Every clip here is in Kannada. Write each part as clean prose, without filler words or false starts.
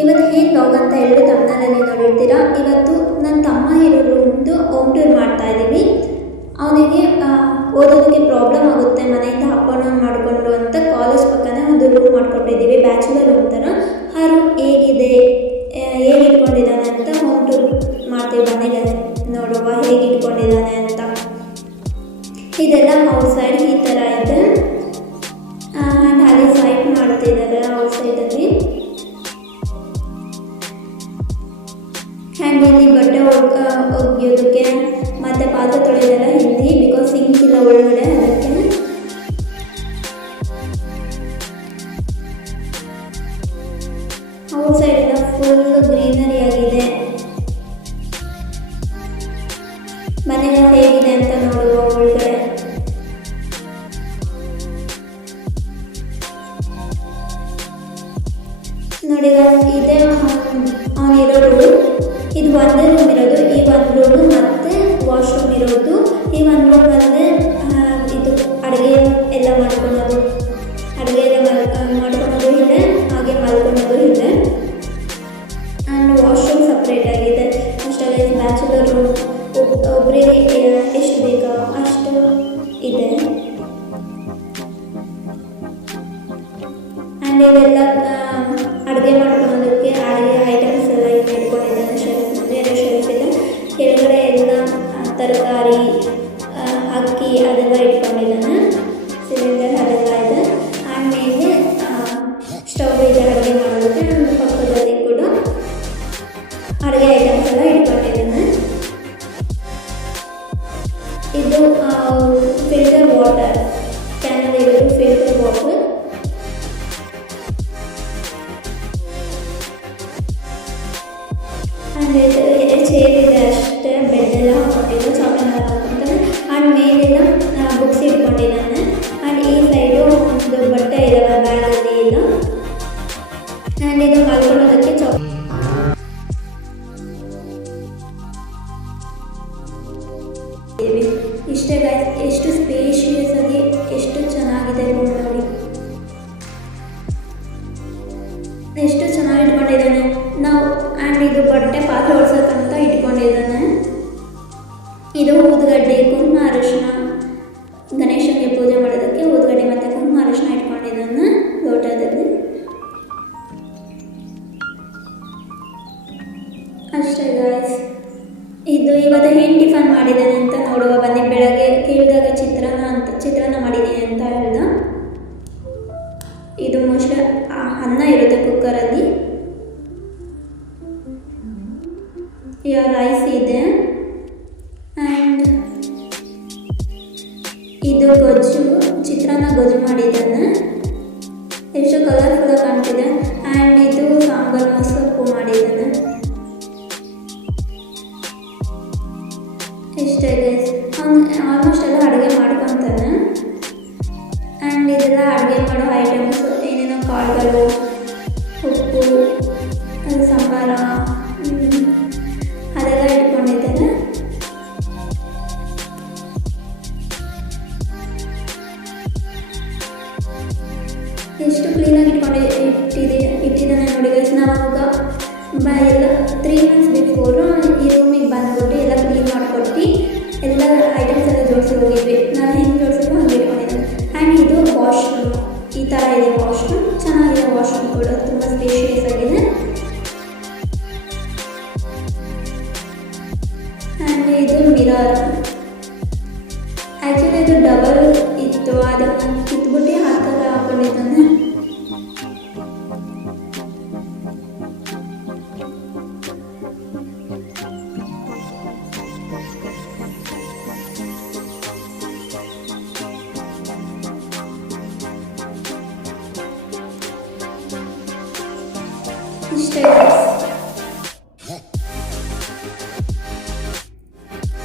ಇವತ್ತು ಏನು ಲಾಗ್ ಅಂತ ಹೇಳಿ ತಮ್ಮನಲ್ಲಿ ನೋಡಿರ್ತೀರಾ. ಇವತ್ತು ನನ್ನ ತಮ್ಮ ಇರೋರು ಒಂದು ಹೋಮ್ ಟೂರ್ ಮಾಡ್ತಾ ಇದ್ದೀವಿ. ಅವನಿಗೆ ಓದೋದಕ್ಕೆ ಪ್ರಾಬ್ಲಮ್ ಆಗುತ್ತೆ ಮನೆಯಿಂದ ಅಪ್ ಆ್ಯಂಡ್ ಡೌನ್ ಮಾಡಿಕೊಂಡು ಅಂತ ಕಾಲೇಜ್ ಪಕ್ಕನೇ ಒಂದು ರೂಮ್ ಮಾಡಿಕೊಟ್ಟಿದ್ದೀವಿ, ಬ್ಯಾಚುಲರ್ ರೂಮ್ ಥರ. ಆ ರೂಮ್ ಹೇಗಿದೆ, ಹೇಗೆ ಇಟ್ಕೊಂಡಿದ್ದಾನೆ ಅಂತ ಹೋಮ್ ಟೂರ್ ಮಾಡ್ತೀವಿ. ಮನೆಗೆ ನೋಡುವ ಹೇಗೆ ಇಟ್ಕೊಂಡಿದ್ದಾನೆ ಅಂತ. ಇದೆಲ್ಲ ಔಟ್ ಸೈಡ್ ಈ ಥರ ಇದೆ. ಆ್ಯಂಡ್ ಅಲ್ಲಿ ಸೈಡ್ ಮಾಡ್ತಿದ್ದಾರೆ ಔಟ್ ಸೈಡಲ್ಲಿ. ಆ್ಯಂಡ್ ಇಲ್ಲಿ ಬಟ್ಟೆ ಒಗೆಯೋದಕ್ಕೆ ಮತ್ತು ಪಾತ್ರೆ ತೊಳೆಯೋದೆಲ್ಲ ಹಿಂದಿ, ಬಿಕಾಸ್ ಸಿಂಕ್ ಇಲ್ಲ ಒಳಗಡೆ, ಅದಕ್ಕೆ. ಔಟ್ ಸೈಡ್ ಎಲ್ಲ ಫುಲ್ ಗ್ರೀನರಿ ಆಗಿದೆ. ಮನೆಗೆ ಹೇಗಿದೆ ಅಂತ ನೋಡುವ ಒಳಗಡೆ. ನೋಡಿ ಇದೇ ಅವನಿರೋ ರೂಮ್. ಇದು ಒಂದೇ ರೂಮ್ ಇರೋದು. ಈ ಒಂದು ರೂಮ್ ಮತ್ತು ವಾಶ್ರೂಮ್ ಇರೋದು. ಈ ಒಂದು ರೂಮಲ್ಲೇ ಇದು ಅಡುಗೆ ಎಲ್ಲ ಮಾಡ್ಕೊಳೋದು, ಅಡುಗೆ ಎಲ್ಲ ಮಾಡ್ಕೊಳೋದು ಇದೆ, ಹಾಗೆ ಮಲ್ಕೊಳೋದು ಇದೆ. ಆ್ಯಂಡ್ ವಾಶ್ರೂಮ್ ಸಪ್ರೇಟ್ ಆಗಿದೆ. ಅಷ್ಟೇ ಬ್ಯಾಚುಲರ್ ರೂಮ್, ಒಬ್ಬರಿಗೆ ಎಷ್ಟು ಬೇಕೋ ಅಷ್ಟು ಇದೆ. ಆ್ಯಂಡ್ ಇವೆಲ್ಲ ಅಡುಗೆ ಮಾಡ್ಕೊಳೋದಕ್ಕೆ ಅಡುಗೆ ಐಟಮ್ಸ್ ಎಲ್ಲ ಇಲ್ಲಿ ಇಟ್ಕೊಂಡಿದ್ದಾನೆ. ಶೆಲ್ಫ್ ಬೇರೆ ಶೆಲ್ಫ್ ಇದೆ. ಕೆಳಗಡೆ ಎಲ್ಲ ತರಕಾರಿ, ಅಕ್ಕಿ ಅದೆಲ್ಲ ಇಟ್ಕೊಂಡಿದ್ದಾನೆ. ಸಿಲಿಂಡರ್ ಅದೆಲ್ಲ ಇದೆ. ಆ್ಯಂಡ್ ಮೇಲೆ ಸ್ಟವ್ ಇದೆ ಅಡುಗೆ ಮಾಡೋದಕ್ಕೆ. ಆ್ಯಂಡ್ ಪಕ್ಕದಲ್ಲಿ ಕೂಡ ಅಡುಗೆ ಐಟಮ್ಸ್ ಎಲ್ಲ ಇಟ್ಕೊಂಡಿದ್ದಾನೆ. ಇದು ಫಿಲ್ಟರ್ ವಾಟರ್, ಕ್ಯಾನಲ್ಲಿ ಇರೋದು ಫಿಲ್ಟರ್ ವಾಟರ್. ಆ್ಯಂಡ್ ಚೇರ್ ಇದೆ ಅಷ್ಟೇ, ಬೆಡ್ ಎಲ್ಲ ಹಾಕೊಂಡಿದ್ದು, ಚಾಪೆಲ್ಲ ಹಾಕ್ಕೊಂತಾನೆ. ಆ್ಯಂಡ್ ಮೇಲೆಲ್ಲ ಬುಕ್ಸ್ ಇಟ್ಕೊಂಡಿದ್ದಾನೆ. ಆ್ಯಂಡ್ ಈ ಸೈಡು ಒಂದು ಬಟ್ಟೆ ಇದ್ದಾವೆ ಬ್ಯಾಗಲ್ಲಿ ಇಲ್ಲ. ಆ್ಯಂಡ್ ಇದು ಮಲ್ಕೊಳ್ಳೋದಕ್ಕೆ ಇಷ್ಟೇ ಗೈಸ್. ಎಷ್ಟು ಸ್ಪೇಷಿಯಸ್ ಆಗಿ ಎಷ್ಟು ಚೆನ್ನಾಗಿದೆ ನೋಡಿ, ಎಷ್ಟು ಚೆನ್ನಾಗಿ ಇಟ್ಕೊಂಡಿದ್ದಾನೆ ನಾವು. ಆ್ಯಂಡ್ ಇದು ಬಟ್ಟೆ ಪಾತ್ರೆ ಒಡ್ಸೋಕ್ಕಂತ ಇಟ್ಕೊಂಡಿದ್ದಾನೆ. ಇದು ಊದುಗಡ್ಡೆ, ಕುಂಕುಮ, ಅರಿಶಿನ, ಗಣೇಶನಿಗೆ ಪೂಜೆ ಮಾಡೋದಕ್ಕೆ ಊದುಗಡ್ಡೆ ಮತ್ತು ಕುಂಕುಮ ಅರಿಶಿನ ಇಟ್ಕೊಂಡಿದ್ದಾನೆ ಲೋಟದಲ್ಲಿ. ಅಷ್ಟೇ ಗಾಯ್ಸ್. ಇದು ಇವತ್ತು ಏನು ಟಿಫನ್ ಮಾಡಿದ್ದಾನೆ ಅಂತ ನೋಡುವ ಬನ್ನಿ. ಬೆಳಗ್ಗೆ ಕೇಳಿದಾಗ ಚಿತ್ರಾನ್ನ ಮಾಡಿದ್ದೀನಿ ಅಂತ ಹೇಳ್ದ. ಇದು ಮೋಸ್ಟ್ಲಿ ಅನ್ನ ಇರುತ್ತೆ ಕುಕ್ಕರಲ್ಲಿ. ರೈಸ್ ಇದೆ. ಆ್ಯಂಡ್ ಇದು ಗೊಜ್ಜು, ಚಿತ್ರಾನ್ನ ಗೊಜ್ಜು ಮಾಡಿದ್ದಾನೆ. ಎಷ್ಟು ಕಲರ್ಫುಲ್ಲಾಗಿ ಕಾಣ್ತಿದೆ. ಆ್ಯಂಡ್ ಇದು ಸಾಂಬಾರು ಮೊಸರು ಮಾಡಿದ್ದಾನೆ. ಇಷ್ಟೇ ಗೈಸ್. ಅವನು ಆಲ್ಮೋಸ್ಟ್ ಎಲ್ಲ ಅಡುಗೆ ಮಾಡ್ಕೊತಾನೆ. ಆ್ಯಂಡ್ ಇದೆಲ್ಲ ಅಡುಗೆ ಮಾಡೋ ಐಟಮ್ಸು, ಏನೇನೋ ಕಾಳುಗಳು, ಉಪ್ಪು, ಸಾಂಬಾರ ಅದೆಲ್ಲ ಇಟ್ಕೊಂಡಿದ್ದೇನೆ. ಎಷ್ಟು ಕ್ಲೀನಾಗಿ ಇಟ್ಟಿದ್ದಾನೆ ನೋಡಿ ಗೈಸ್. ನಾವಾಗ ಎಲ್ಲ 3 months ಬಿಫೋರು ಈ ರೂಮಿಗೆ ಬಂದ್ಬಿಟ್ಟು ಎಲ್ಲ ಕ್ಲೀನ್ ಮಾಡಿಕೊಟ್ಟು ಎಲ್ಲ ಐಟಮ್ಸ್ ಎಲ್ಲ ಜೋಡಿಸಿ ಹೋಗಿದ್ವಿ. ನಾನು ಹೆಂಗೆ ಜೋಡಿಸಿದ್ರು ಹಂಗೆ ಇಟ್ಕೊಂಡಿದ್ದೇನೆ. ಆ್ಯಂಡ್ ಇದು ವಾಶ್ರೂಮ್, ಈ ಥರ ಇದೆ ವಾಶ್ರೂಮ್. ಚೆನ್ನಾಗಿದೆ ವಾಶ್ರೂಮ್ ಕೂಡ, ತುಂಬ ಸ್ಪೇಷಿಯಸ್ ಆಗಿದೆ. ಆ್ಯಂಡ್ ಇದು ಮಿರರ್. ಆ್ಯಕ್ಚುಲಿ ಇದು ಡಬಲ್ ಇತ್ತು, ಅದನ್ನು ಕಿತ್ಬಿಟ್ಟು ಆ ಥರ ಹಾಕೊಂಡಿದ್ದಾನೆ. ಇಷ್ಟೇ.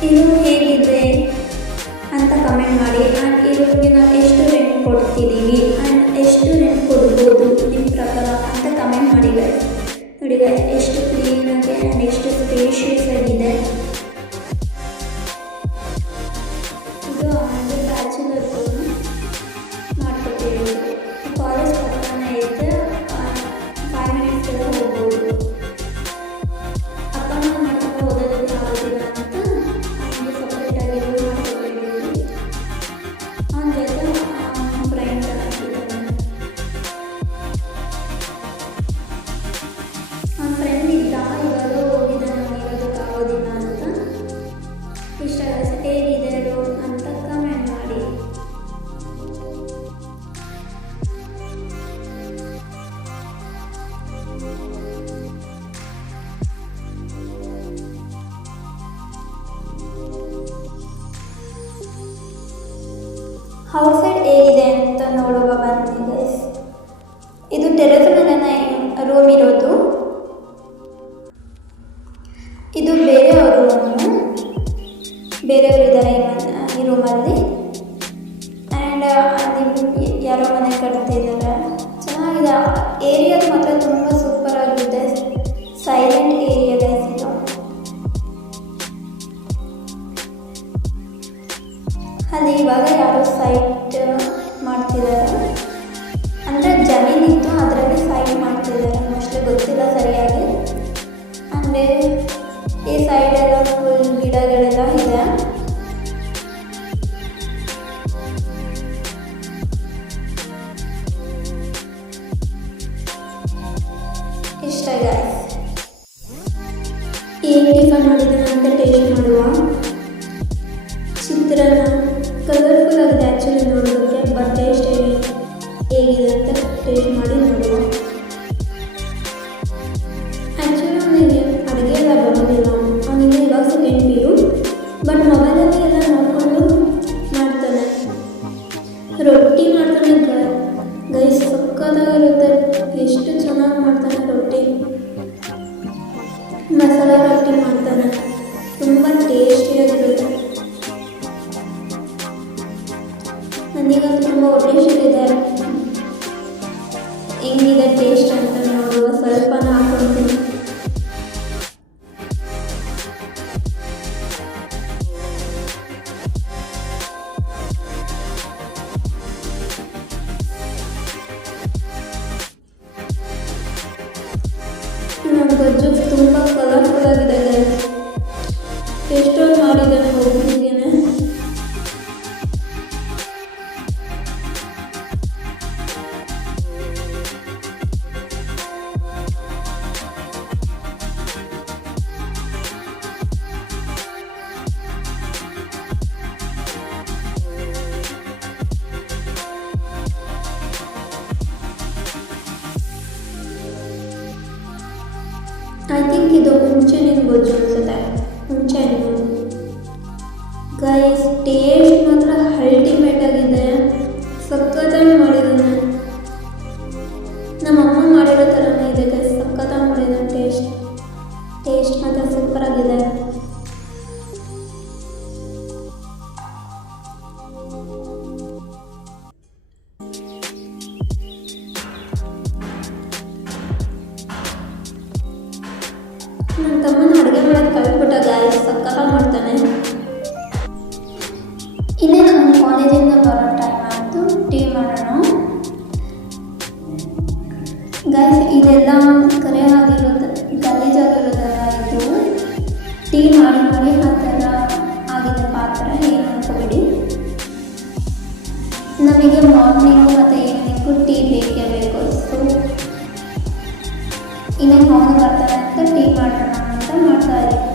ಇದು ಹೇಗಿದೆ ಅಂತ ಕಮೆಂಟ್ ಮಾಡಿ. ಆ್ಯಂಡ್ ಈ ರೂಮ್ಗೆ ನಾವು ಎಷ್ಟು ರೆಂಟ್ ಕೊಡ್ತಿದ್ದೀವಿ ಆ್ಯಂಡ್ ಎಷ್ಟು ರೆಂಟ್ ಕೊಡ್ಬೋದು ನಿಮ್ಮ ಪ್ರಕಾರ ಅಂತ ಕಮೆಂಟ್ ಮಾಡಿ ಗೈಸ್. ನೋಡಿ ಗೈಸ್, ಎಷ್ಟು ಕ್ಲೀನಾಗಿ ಆ್ಯಂಡ್ ಎಷ್ಟು ಸ್ಪೇಷಿಯಸ್ ಆಗಿದೆ. ಇದು ಒಂದು ಬ್ಯಾಚುಲರ್ ರೂಮ್ ಮಾಡ್ಕೊತೀವಿ. ಕಾಲೇಜ್ ಪಕ್ಕನೇ ಇದೆ, 5 minutes ಹೋಗ್ಬೋದು. ಇದು ಟೆರೆಸ್ ಮೇಲೆ ರೂಮ್ ಇರೋದು. ಇದು ಬೇರೆಯವ್ರ ರೂಮು, ಬೇರೆಯವರಿದ್ದಾರೆ ಈ ರೂಮಲ್ಲಿ. ಆ್ಯಂಡ್ ಅಲ್ಲಿ ಯಾರೋ ಮನೆ ಕಟ್ತಿದ್ದಾರೆ. ಚೆನ್ನಾಗಿದೆ. ಏರಿಯಾ ಮಾತ್ರ ತುಂಬ ಸೂಪರ್ ಆಗಿದೆ. ಸೈಲೆಂಟ್ ಏರಿಯಾ ಗೈಸ್ ಇದು. ಅಲ್ಲಿ ಇವಾಗ ಯಾರೋ ಸೈಟ್ ಮಾಡ್ತಿದ್ದಾರೆ, ಅಂದರೆ ಜಮೀನಿತ್ತು ಅದರಲ್ಲಿ ಸೈಟ್ ಮಾಡ್ತಿದ್ದಾರೆ, ಮೋಸ್ಟ್ಲಿ ಗೊತ್ತಿಲ್ಲ ಸರಿಯಾಗಿ. ಅಂದರೆ ಈ ಸೈಡೆಲ್ಲ ಫುಲ್ ಗಿಡಗಳೆಲ್ಲ ಇದೆ. ಇಷ್ಟ ಗೈಸ್. ಏನು ಟಿಫನ್ ಮಾಡಿದ್ದೀನಿ ಅಂತ ಟೇಸ್ಟ್ ಮಾಡುವ. ಚಿತ್ರಾನ್ನ ಕಲರ್ಫುಲ್ ಆಗಿದೆ ಆ್ಯಕ್ಚುಲಿ ನೋಡೋದಕ್ಕೆ, ಬಟ್ ಟೇಸ್ಟ್ ಹೇಗಿದೆ ಅಂತ ಟೇಸ್ಟ್ ಮಾಡಿ ನೋಡುವ. ಆ್ಯಕ್ಚುಲಿ ಅವನಿಗೆ ಅಡುಗೆ ಎಲ್ಲ ಬರೋದಿಲ್ಲ. ಅವನಿಗೆ ಇವಾಗ ಸೆಕೆಂಡ್ PU, ಬಟ್ ಮೊಬೈಲಲ್ಲಿ ಎಲ್ಲ ನೋಡಿಕೊಂಡು ಮಾಡ್ತಾನೆ. ರೊಟ್ಟಿ ಮಾಡ್ತಾನೆ ಗೈಸ್, ಸಕ್ಕತ್ತಾಗಿರುತ್ತೆ. ಎಷ್ಟು ಚೆನ್ನಾಗಿ ಮಾಡ್ತಾನೆ ರೊಟ್ಟಿ. ಮಸಾಲ ರೊಟ್ಟಿ ಮಾಡ್ತಾನೆ, ತುಂಬ ಟೇಸ್ಟಿಯಾಗಿರುತ್ತೆ. ನನಗಂತೂ ತುಂಬ ಒಳ್ಳೆಯದಿದೆ. ಹೆಂಗಿದೆ ಟೇಸ್ಟ್ ಅಂತ ನೋಡುವ. ಸ್ವಲ್ಪನ ಹಾಕ್ಕೊಳ್ತೀನಿ. ನನ್ನ ಗೊಜ್ಜು ತುಂಬ ಕಲರ್ಫುಲ್ ಆಗಿದೆ ಗೈಸ್. ಎಷ್ಟೊಂದು ಮಾಡಿದ್ದಾನೆ ಹೋಗ್ತಿದ್ದೇನೆ. ಐ ಥಿಂಕ್ ಇದು ಹುಂಚೆಹಣ್ಣಿನ ಗೊಜ್ಜು ಅನಿಸುತ್ತೆ. ಹುಂಚೆಹಣ್ಣು ಗೈಸ್, ಟೇಸ್ಟ್ ಮಾತ್ರ ಅಲ್ಟಿಮೇಟ್ ಆಗಿದೆ. ಸಖತ್ತಾಗಿ ಮಾಡಿದ್ದಾನೆ. ನಮ್ಮ ಅಮ್ಮ ಮಾಡಿರೋ ಥರನೇ ಇದೆ ಗೈಸ್. ಸಖತ್ತಾಗಿ ಮಾಡಿದ್ದಾನೆ. ಟೇಸ್ಟ್ ಮಾತ್ರ ಸೂಪರ್ ಆಗಿದೆ. ನನ್ನ ತಮ್ಮನ ಅಡುಗೆ ಮಾಡೋದು ಕಲ್ತ್ಬಿಟ್ಟ ಗಾಯ್ಸ್. ಸಕ್ಕತ್ತಾಗಿ ಮಾಡ್ತಾನೆ. ಇನ್ನೇ ನಮ್ಮ ಕಾಲೇಜಿಂದ ಬರೋ ಟೈಮ್ ಆಯಿತು. ಟೀ ಮಾಡೋಣ ಗಾಯ್ಸ್. ಇದೆಲ್ಲ ಕರೆ ಆಗಿರೋದು, ಗಲೀಜಾಗಿರೋದಲ್ಲ ಇದು. ಟೀ ಮಾಡಿ ಮಾಡಿ ಆ ಥರ ಆಗಿದೆ ಪಾತ್ರ, ಏನು ಅನ್ಕೋಬೇಡಿ. ನಮಗೆ ಮಾರ್ನಿಂಗು ಮತ್ತು ಈವ್ನಿಂಗು ಟೀ ಬೇಕೇ ಬೇಕು. ಸೊ ಇನ್ನೇನು ಅವನು ಬರ್ತಾನೆ ಅಂತ ಟೀ ಮಾಡೋಣ ಅಂತ ಮಾಡ್ತಾ ಇದ್ದೀನಿ.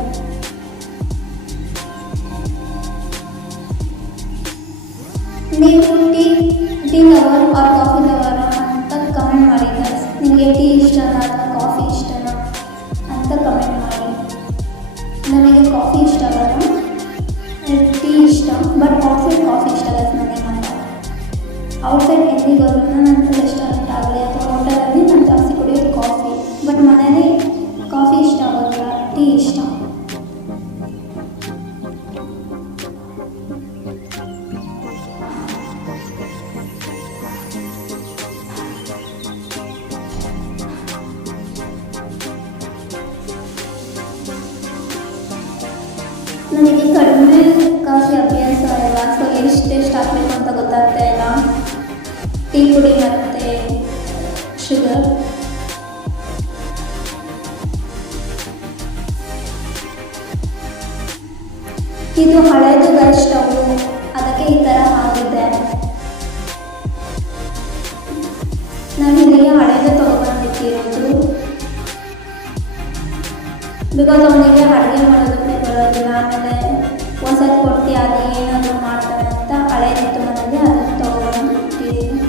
ನೀವು tea lover or coffee lover ಅಂತ ಕಮೆಂಟ್ ಮಾಡಿ ಗೈಸ್. ನಿಮಗೆ ಟೀ ಇಷ್ಟನಾ ಅಥವಾ ಕಾಫಿ ಇಷ್ಟನಾ ಅಂತ ಕಮೆಂಟ್ ಮಾಡಿ. ನನಗೆ ಕಾಫಿ ಇಷ್ಟ ಆಗಲ್ಲ, ಟೀ ಇಷ್ಟ. ಬಟ್ ಔಟ್ಸೈಡ್ ಕಾಫಿ ಇಷ್ಟ ಗೈಸ್ ನನಗೆ ಮಾತ್ರ. ಔಟ್ಸೈಡ್ ಎಲ್ಲಿಗೋದ್ರೂ ನನ್ನ ರೆಸ್ಟೋರೆಂಟ್ ಆಗಲಿ ಅಥವಾ ಹೋಟೆಲಲ್ಲಿ ನಾನು ಜಾಸ್ತಿ ಕುಡಿಯೋದು ಕಾಫಿ. ಬಟ್ ಮನೇಲಿ ಕಾಫಿ ಇಷ್ಟ ಆಗೋದಿಲ್ಲ, ಟೀ ಇಷ್ಟ. ನನಗೆ ಕಡಿಮೆ ಕಾಫಿ ಅಭ್ಯಾಸ ಅಲ್ಲ, ಸೊ ಎಷ್ಟೆಷ್ಟು ಹಾಕಬೇಕು ಅಂತ ಗೊತ್ತಾಗ್ತಾ ಇಲ್ಲ. ಟೀ ಪುಡಿ ಮತ್ತು ಶುಗರ್. ಇದು ಹಳೇದು ಗ್ಯಾಸ್ ಸ್ಟವ್, ಅದಕ್ಕೆ ಈ ಥರ ಆಗಿದೆ. ನಾನು ಇಲ್ಲಿಗೆ ಹಳೇದು ತೊಗೊಂಡಿಟ್ಟಿರೋದು. ಬಿಕಾಸ್ ಅವನಿಗೆ ಅಡುಗೆ ಮಾಡೋದಕ್ಕೆ ಬರೋದಿಲ್ಲ. ಆಮೇಲೆ ಹೊಸದು ಕೊಟ್ಟು ಅದು ಏನಾದರೂ ಮಾಡ್ತಾರೆ ಅಂತ ಹಳೇದಿತ್ತು ಮನೇಲಿ, ಅದನ್ನು ತೊಗೊಂಡು ಇಟ್ಟಿದ್ದೀನಿ.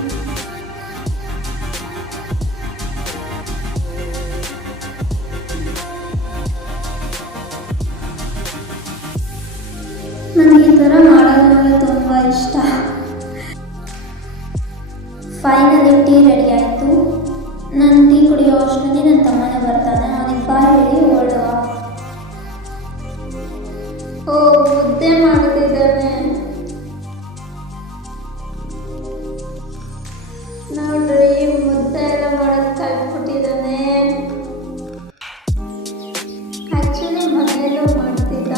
ನನಗೆ ಈ ಥರ ಮಾಡೋದು ತುಂಬ ಇಷ್ಟ. ಫೈನಲಿ ಟೀ ರೆಡಿ ಆಯಿತು. ನಾನು ಟೀ ಕುಡಿಯೋ ಅಷ್ಟೊತ್ತಿಗೆ ನನ್ನ ತಮ್ಮನೇ ಬರ್ತಾನೆ. ಅವನಿಗೆ ಬಾಯ್ ಹೇಳಿ ಹೊರಡುವ. ಓ, ಮುದ್ದೆ ಮಾಡ್ತಿದ್ದಾನೆ ನೋಡ್ರಿ, ಮುದ್ದೆ ಎಲ್ಲ ಮಾಡೋದು ಕಲ್ತ್ಬಿಟ್ಟಿದ್ದಾನೆ. ಆ್ಯಕ್ಚುಲಿ ಮನೆಯಲ್ಲೂ ಮಾಡ್ತಿದ್ದ,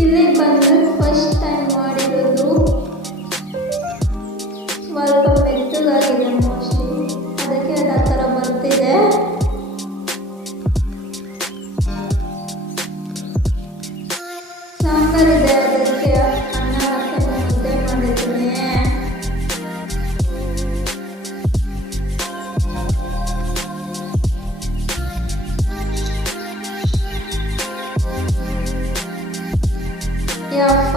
ಇಲ್ಲಿಗೆ ಬಂದರೆ ಫಸ್ಟ್ ಟೈಮ್ ಮಾಡಿರೋದು. ಸ್ವಲ್ಪ ಮೆತ್ತಗಾಗಿದೆ ಮೋಸ್ಟ್ಲಿ, ಅದಕ್ಕೆ ಅದು ಆ ಥರ ಬರ್ತಿದೆ. ಸಾಂಬಾರಿದೆ, ಅದಕ್ಕೆ ಅನ್ನ ಹಾಕೊಂಡು ಮುದ್ದೆ ಮಾಡಿದ್ದೀನಿ. ಯಪ್ಪ